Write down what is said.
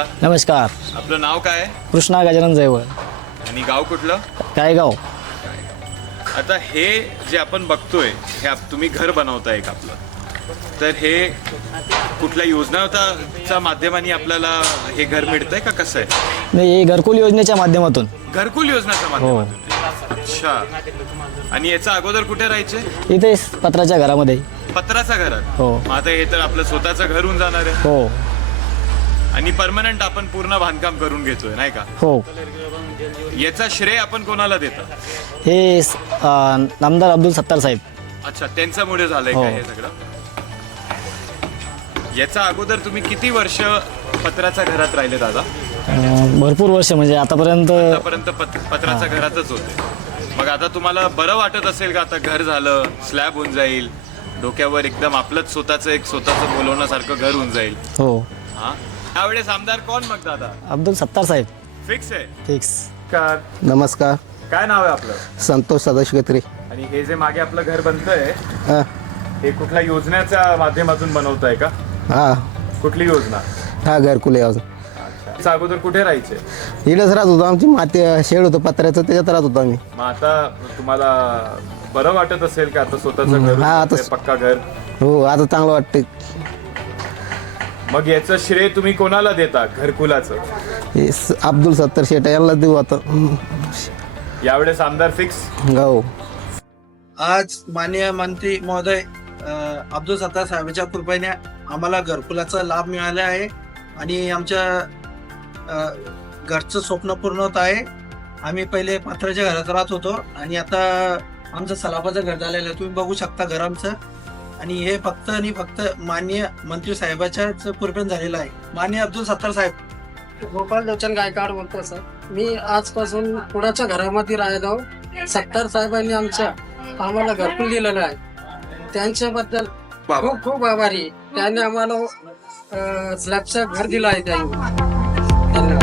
नमस्कार. आपलं नाव काय आहे? कृष्णा गजानन जयवळ. आणि गाव कुठलं? काय गाव? आता हे जे आपण बघतोय हे तुम्ही घर बनवताय एक आपलं, तर हे कुठल्या योजनाच्या माध्यमाने आपल्याला हे घर मिळतंय का कसं आहे? नाही, हे घरकुल योजनेच्या माध्यमातून. घरकुल योजनाच्या माध्यमातून. अच्छा. आणि याचा अगोदर कुठे राहायचे? इथेच पत्राच्या घरामध्ये. पत्राच्या घरात? हो. मग आता हे तर आपलं स्वतःचं घर होऊन जाणार आहे. हो आणि परमनंट आपण पूर्ण बांधकाम करून घेतोय नाही का? हो. याचा श्रेय आपण कोणाला देतो? हे नामदार अब्दुल सत्तार साहेब. अच्छा, त्यांच्यामुळे झालंय हो. का हे सगळं? याचा अगोदर तुम्ही किती वर्ष पत्राच्या घरात राहिले दादा? भरपूर वर्ष, म्हणजे आतापर्यंत. आतापर्यंत पत्राच्या घरातच होते. मग आता तुम्हाला बरं वाटत असेल का? आता घर झालं, स्लॅब होऊन जाईल, डोक्यावर एकदम आपलंच स्वतःचं बोलवण्यासारखं घर होऊन जाईल. हो. हा, त्यावेळेस आमदार कोण मग दादा? अब्दुल सत्तार साहेब. फिक्स आहे. फिक्स. नमस्कार. काय नाव आहे आपलं? संतोष सदाशिव गत्रे. आणि हे जे मागे आपलं घर बनतंय हा हे कुठल्या योजनेच्या माध्यमातून बनवताय का? हा कुठली योजना? हा घरकुल आहे अजून. अच्छा. अगोदर कुठे राहायचे? इकडंच राहत होतो. आमची माती शेड होतं पत्र्याचं, त्याच्यात राहत होतो आम्ही. मग आता तुम्हाला बरं वाटत असेल का आता स्वतःचं घर हा, होऊन आता- पक्का घर? हो, आता चांगलं वाटतं. मग याचं श्रेय तुम्ही कोणाला देता घरकुलाचं? हे अब्दुल सत्तार शेट यांना देऊ आता. यावेळेस आमदार फिक्स? हो. आज माननीय मंत्री महोदय अब्दुल सत्तार साहेबांच्या कृपेने आम्हाला घरकुलाचा लाभ मिळाला आहे आणि आमच्या घरचं स्वप्न पूर्ण होत आहे. आम्ही पहिले पत्र्याच्या घरात राहत होतो आणि आता आमचं सलाबाचं घर झालेलं आहे. तुम्ही बघू शकता घर आमचं. आणि हे फक्त आणि फक्त माननीय मंत्री साहेबाच्याच कृपेने झालेलं आहे. माननीय अब्दुल सत्तार साहेब. गोपाल लोचन गायकवाड बोलतो सर. मी आजपासून कुणाच्या घरामध्ये राहिलो. सत्तार साहेबांनी आम्हाला घरकुल दिलेलं आहे. त्यांच्याबद्दल खूप खूप आभारी. त्यांनी आम्हाला स्लॅबचं घर दिलं आहे. त्यांनी धन्यवाद.